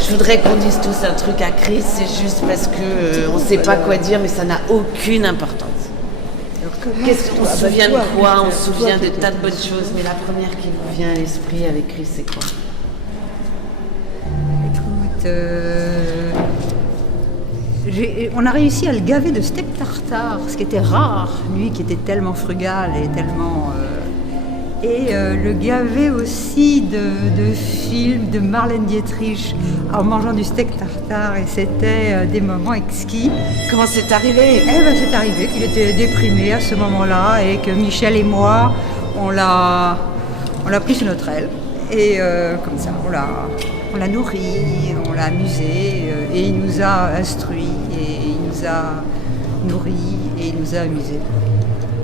Je voudrais qu'on dise tous un truc à Chris, c'est juste parce que on ne sait pas quoi dire, mais ça n'a aucune importance. Qu'est-ce qu'on se souvient de quoi? On se souvient de tas de bonnes choses, mais la première qui vous vient à l'esprit avec Chris, c'est quoi? Écoute, on a réussi à le gaver de steak tartare, ce qui était rare, lui qui était tellement frugal et tellement... le gaver aussi de films de Marlène Dietrich en mangeant du steak tartare, et c'était des moments exquis. Comment c'est arrivé? C'est arrivé qu'il était déprimé à ce moment-là et que Michel et moi, on l'a pris sur notre aile et comme ça, on l'a nourri, on l'a amusé et il nous a instruits et il nous a nourris et il nous a amusés.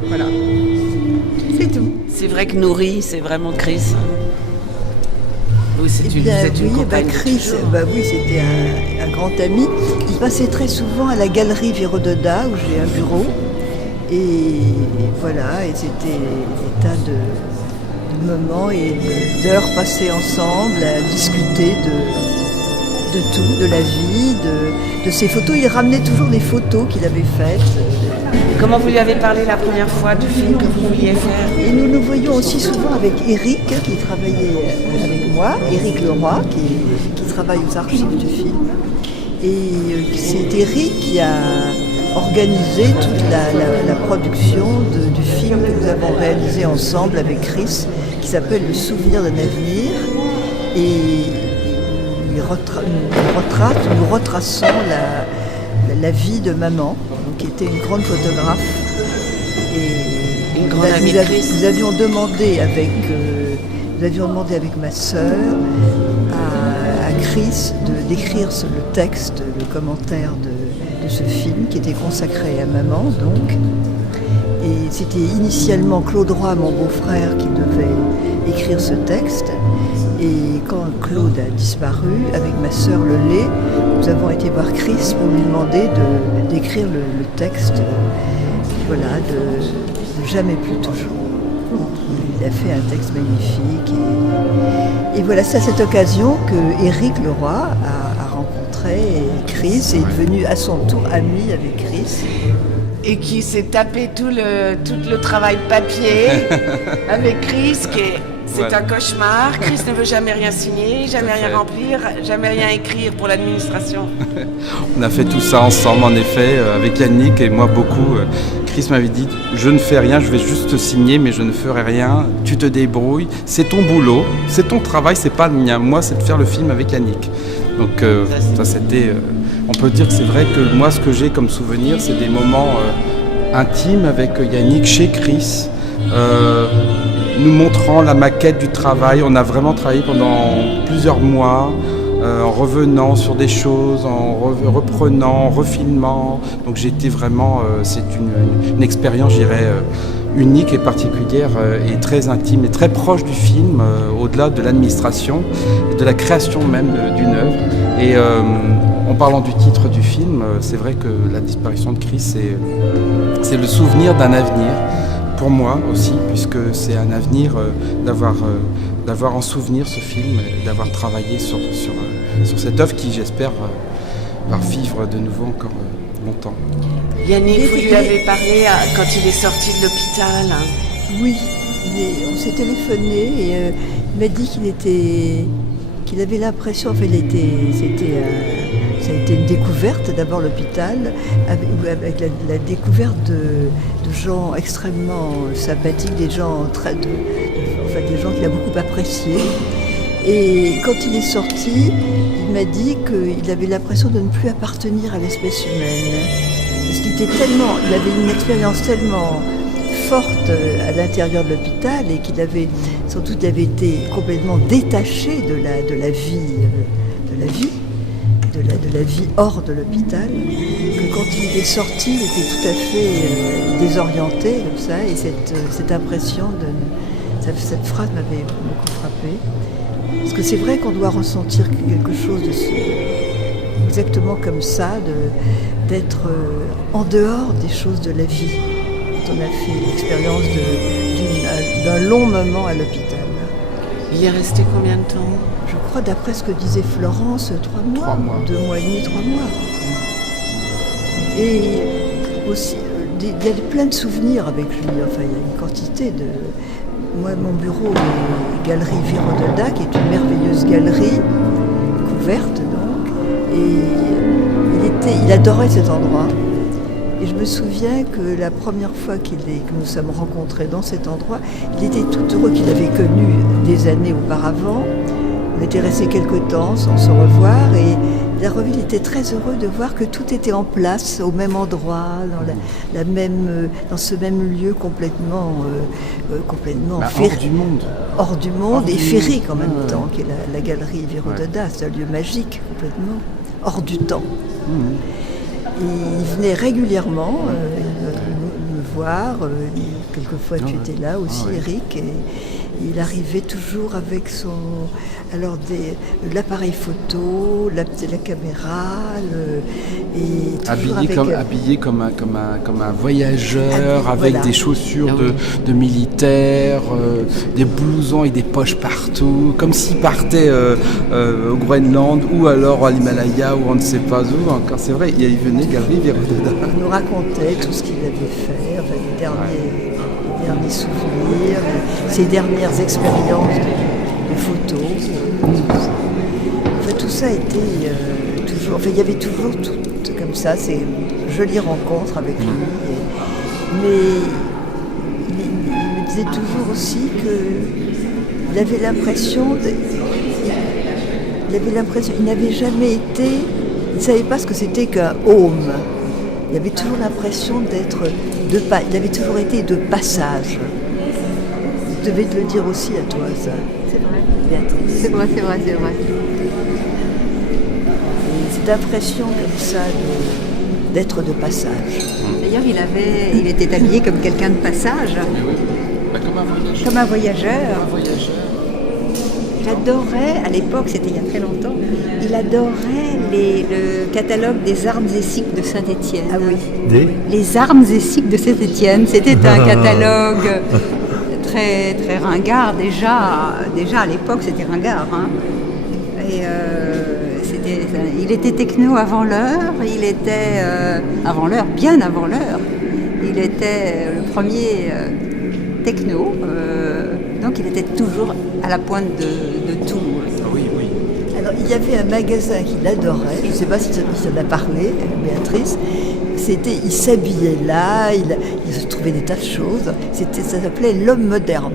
Voilà. C'est tout. C'est vrai que nourri, c'est vraiment Chris. Oui, une compagne Chris, oui, c'était un grand ami. Il passait très souvent à la galerie Virodeda où j'ai un bureau. Et voilà, et c'était des tas de moments et d'heures passées ensemble à discuter de tout, de la vie, de ses photos. Il ramenait toujours des photos qu'il avait faites. Comment vous lui avez parlé la première fois du film que vous vouliez faire? Et nous nous voyions aussi souvent avec Éric, qui travaillait avec moi, Éric Leroy, qui travaille aux archives du film. Et c'est Éric qui a organisé toute la production du film que nous avons réalisé ensemble avec Chris, qui s'appelle Le souvenir d'un avenir. Et nous retraçons la vie de maman, qui était une grande photographe. Et une grande amie de Chris. Nous avions demandé avec ma sœur à Chris d'écrire le texte, le commentaire de ce film qui était consacré à maman, donc. Et c'était initialement Claude Roy, mon beau-frère, qui devait écrire ce texte. Et quand Claude a disparu, avec ma sœur Lelay, nous avons été voir Chris pour lui demander d'écrire le texte, voilà, de Jamais plus toujours. Il a fait un texte magnifique. Et voilà, c'est à cette occasion que Éric Leroy a rencontré Chris et est devenu à son tour ami avec Chris. Et qui s'est tapé tout le travail papier avec Chris, c'est un cauchemar. Chris ne veut jamais rien signer, jamais rien remplir, jamais rien écrire pour l'administration. On a fait tout ça ensemble, en effet, avec Yannick et moi beaucoup. Chris m'avait dit, je ne fais rien, je vais juste signer, mais je ne ferai rien. Tu te débrouilles, c'est ton boulot, c'est ton travail, c'est pas le mien. Moi, c'est de faire le film avec Yannick. Donc ça c'était... on peut dire que c'est vrai que moi, ce que j'ai comme souvenir, c'est des moments intimes avec Yannick chez Chris, nous montrant la maquette du travail. On a vraiment travaillé pendant plusieurs mois, en revenant sur des choses, en reprenant, en refilmant. Donc j'ai été vraiment... c'est une expérience, je dirais, unique et particulière et très intime et très proche du film, au-delà de l'administration et de la création même d'une œuvre. Et en parlant du titre du film, c'est vrai que la disparition de Chris, c'est le souvenir d'un avenir, pour moi aussi, puisque c'est un avenir d'avoir en souvenir ce film, et d'avoir travaillé sur cette œuvre qui, j'espère, va vivre de nouveau encore longtemps. Yannick, vous lui avez parlé quand il est sorti de l'hôpital. Oui, on s'est téléphoné et il m'a dit qu'il avait l'impression, ça a été une découverte, d'abord l'hôpital, avec la découverte de gens extrêmement sympathiques, des gens qu'il a beaucoup appréciés. Et quand il est sorti, il m'a dit qu'il avait l'impression de ne plus appartenir à l'espèce humaine. Parce il avait une expérience tellement forte à l'intérieur de l'hôpital et qu'il avait été complètement détaché de la vie. de la vie hors de l'hôpital, que quand il est sorti, il était tout à fait désorienté, comme ça, et cette impression, cette phrase m'avait beaucoup frappée. Parce que c'est vrai qu'on doit ressentir quelque chose exactement comme ça, d'être en dehors des choses de la vie. Quand on a fait l'expérience d'un long moment à l'hôpital. Il est resté combien de temps? Je crois, d'après ce que disait Florence, 3 mois. 3 mois. 2 mois et demi, 3 mois. Et aussi, il y a plein de souvenirs avec lui. Enfin, il y a une quantité de... Moi, mon bureau est Galerie Virodolda, qui est une merveilleuse galerie, couverte donc. Et il adorait cet endroit. Et je me souviens que la première fois que nous sommes rencontrés dans cet endroit, il était tout heureux, qu'il avait connu des années auparavant. On était restés quelque temps sans se revoir et il était très heureux de voir que tout était en place, au même endroit, dans ce même lieu complètement hors du monde. Hors du monde et féerique en même temps, qui est la galerie Virodolda. C'est un lieu magique, complètement hors du temps. Et il venait régulièrement me voir. Quelquefois tu étais là aussi, Eric. Et il arrivait toujours avec l'appareil photo, la caméra, habillé comme un voyageur, avec des chaussures de militaire, des blousons et des poches partout, comme s'il partait au Groenland ou alors à l'Himalaya ou on ne sait pas où. Encore, c'est vrai, il venait Galerie Virodolda. Il nous racontait tout ce qu'il avait fait, enfin, les derniers souvenirs, ses dernières expériences de photos. Enfin, tout ça était toujours... Enfin, il y avait toujours tout comme ça, ces jolies rencontres avec lui. Mais il me disait toujours aussi qu'il avait l'impression... Il n'avait jamais été... Il ne savait pas ce que c'était qu'un home. Il avait toujours l'impression il avait toujours été de passage. Je devais te le dire aussi à toi, ça. C'est vrai. Béatrice. C'est vrai. Et cette impression comme ça d'être de passage. D'ailleurs, il était habillé comme quelqu'un de passage. Comme un voyageur. Il adorait, à l'époque, c'était il y a très longtemps, il adorait le catalogue des armes et cycles de Saint-Étienne. Ah oui. Les armes et cycles de Saint-Étienne, c'était un catalogue très, très ringard. Déjà à l'époque, c'était ringard. Hein. Et il était techno avant l'heure, bien avant l'heure. Il était le premier techno. Donc il était toujours à la pointe de tout. Oui. Alors il y avait un magasin qu'il adorait, je ne sais pas si ça t'a parlé, Béatrice, il s'habillait là, il se trouvait des tas de choses, ça s'appelait l'homme moderne.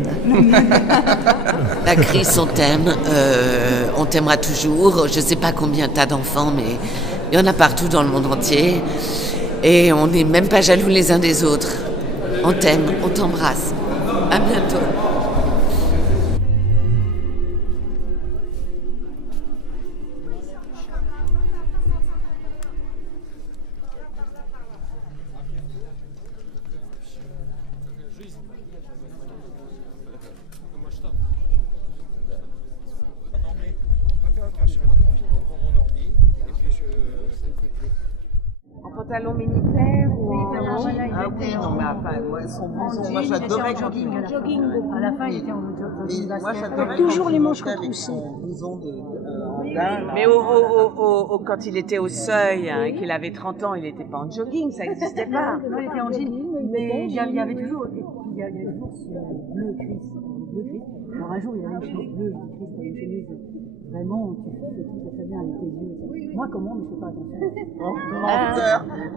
La Chris, on t'aimera toujours, je ne sais pas combien t'as d'enfants, mais il y en a partout dans le monde entier, et on n'est même pas jaloux les uns des autres. On t'aime, on t'embrasse. À bientôt. En pantalon militaire ou en... Ah oui, non, mais enfin, moi, son blouson, moi j'adorais quand il en jogging. À la fin, il était en jogging. Moi j'adorais toujours les manches avec retroussées. son blouson en dalle. Mais quand il était au seuil et qu'il avait 30 ans, il n'était pas en jogging, ça n'existait pas. Non, il était en jean, mais il y avait toujours ce bleu Chris. Alors un jour, il y avait une chemise bleue, je dis Chris, t'as une chemise vraiment, tu fais tout très bien avec tes yeux. Moi, comment, mais je fais pas attention.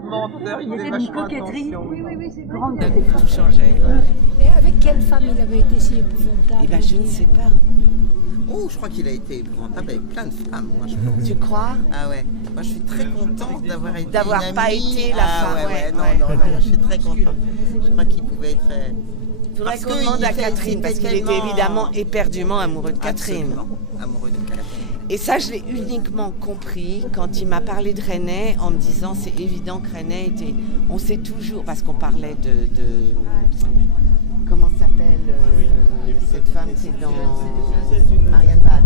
Menteur, il faisait vachement attention. Oui, c'est vrai. Grande tout changé. Mais avec quelle femme il avait été si épouvantable? Eh ben, je ne sais pas. Oh, je crois qu'il a été épouvantable avec plein de femmes, moi je pense. Tu crois? Ah ouais, moi je suis très contente d'avoir été D'avoir une pas amie. été la femme, ouais. Non, je suis très contente. Je crois qu'il pouvait être... Il faudrait qu'on demande à Catherine, parce qu'il était évidemment éperdument amoureux de Catherine. Absolument, amoureux de Catherine. Et ça, je l'ai uniquement compris quand il m'a parlé de René, en me disant c'est évident que René était... On sait toujours, parce qu'on parlait de comment s'appelle cette femme qui est dans Marianne Bad.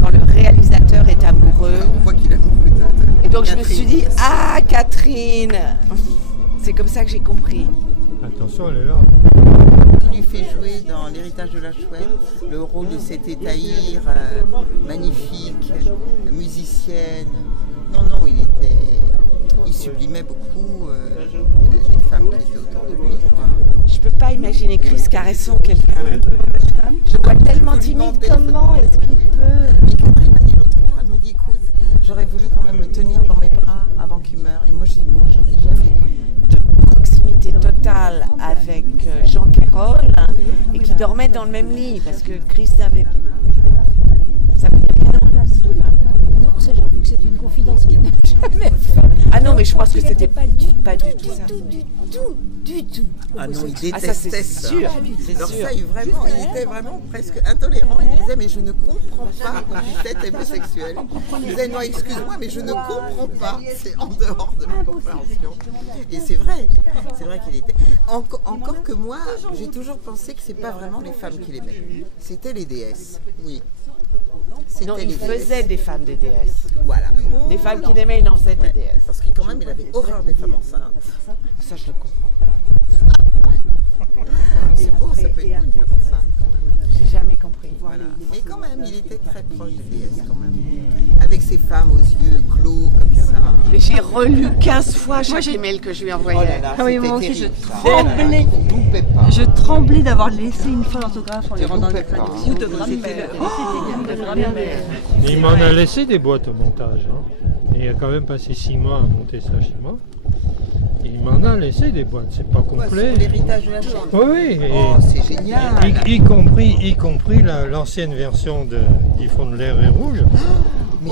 Quand le réalisateur est amoureux. On voit qu'il est amoureux. Et donc je me suis dit, ah Catherine. C'est comme ça que j'ai compris. Attention, elle est là. Il lui fait jouer dans L'héritage de la chouette le rôle de cette étaïre magnifique, musicienne. Non, il sublimait beaucoup les femmes qui étaient autour de lui. Je peux pas imaginer Chris caressant quelqu'un. Je le vois tellement timide. Comment est-ce qu'il peut? Et Catherine m'a dit l'autre jour, elle me dit, écoute, j'aurais voulu quand même le tenir dans mes bras avant qu'il meure. Et moi je dis, moi j'aurais jamais eu de proximité totale avec Jean Quérol et qui dormait dans le même lit parce que Chris n'avait... Ça veut dire rien. Non, j'avoue que c'est une confidence qu'il n'a jamais fait. Ah non, mais je pense que c'était pas du tout ça. Du tout. Ah non, il Ah, ça, détestait c'est ça. sûr. C'est Alors sûr. ça, il était vraiment presque intolérant. Il disait, mais je ne comprends pas que vous êtes homosexuel. Il disait, non, excuse-moi, mais je ne comprends pas. C'est en dehors de ma compréhension. Et c'est vrai qu'il était. Encore que moi, j'ai toujours pensé que c'est pas vraiment les femmes qu'il aimait. C'était les déesses, oui. Non, il faisait des femmes des déesses. Voilà. Les femmes qu'il aimait, il en faisait des déesses. Parce qu'il quand même, il avait horreur des femmes enceintes. Ça, je le comprends. C'est beau, ça peut être cool comme ça. J'ai jamais compris. Voilà. Mais quand même, il était très proche des déesses quand même. Avec ses femmes aux yeux clos comme ça. Mais j'ai relu 15 fois chaque email que je lui envoyais. Oh là là, Ah oui, c'était moi aussi, terrible, je ça. tremblais. Vous loupez pas. Je tremblais d'avoir laissé une faute d'orthographe en lui Tu rendant loupais le pas, hein. bout de grammaire. C'était de grammaire. Il m'en a laissé des boîtes au montage. Hein. Il a quand même passé 6 mois à monter ça chez moi. Il m'en a laissé des boîtes, c'est pas complet. Sur l'héritage de la chouette. Oui, Oh, c'est génial. y compris l'ancienne version d'Yves Fond de l'air et rouge. Mais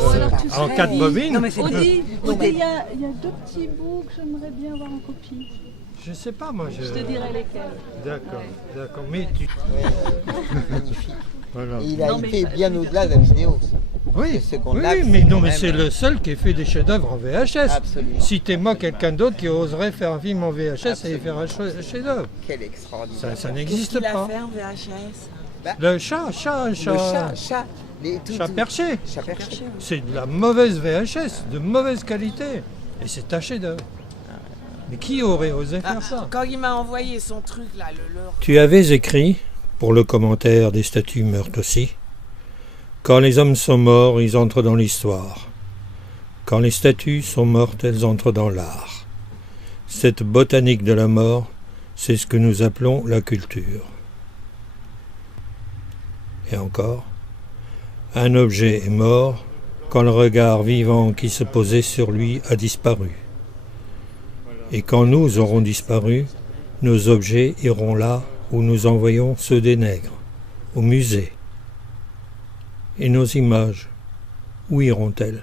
En 4 bobines. Non, mais c'est Audi, il y a 2 petits bouts que j'aimerais bien avoir en copie. Je sais pas, moi. Je te dirai lesquels. D'accord. Mais tu. magnifique. Voilà. Et il a été bien au-delà de la vidéo. Oui, Ce seconde-là, oui, c'est mais quand non, mais même- c'est le seul qui ait fait des chefs-d'œuvre en VHS. Absolument. Citez-moi quelqu'un d'autre qui oserait faire un film en VHS et faire un chef-d'œuvre. Quel extraordinaire. Ça Qu'est-ce n'existe qu'il a pas. fait en VHS? Le chat. Le chat. Chat perché. Chat perché. C'est de la mauvaise VHS, de mauvaise qualité. Et c'est un chef-d'œuvre. Mais qui aurait osé faire ça? Quand il m'a envoyé son truc là, Tu avais écrit, pour le commentaire des statues meurent aussi, quand les hommes sont morts, ils entrent dans l'histoire. Quand les statues sont mortes, elles entrent dans l'art. Cette botanique de la mort, c'est ce que nous appelons la culture. Et encore, un objet est mort quand le regard vivant qui se posait sur lui a disparu. Et quand nous aurons disparu, nos objets iront là où nous envoyons ceux des nègres, au musée. Et nos images, où iront-elles ?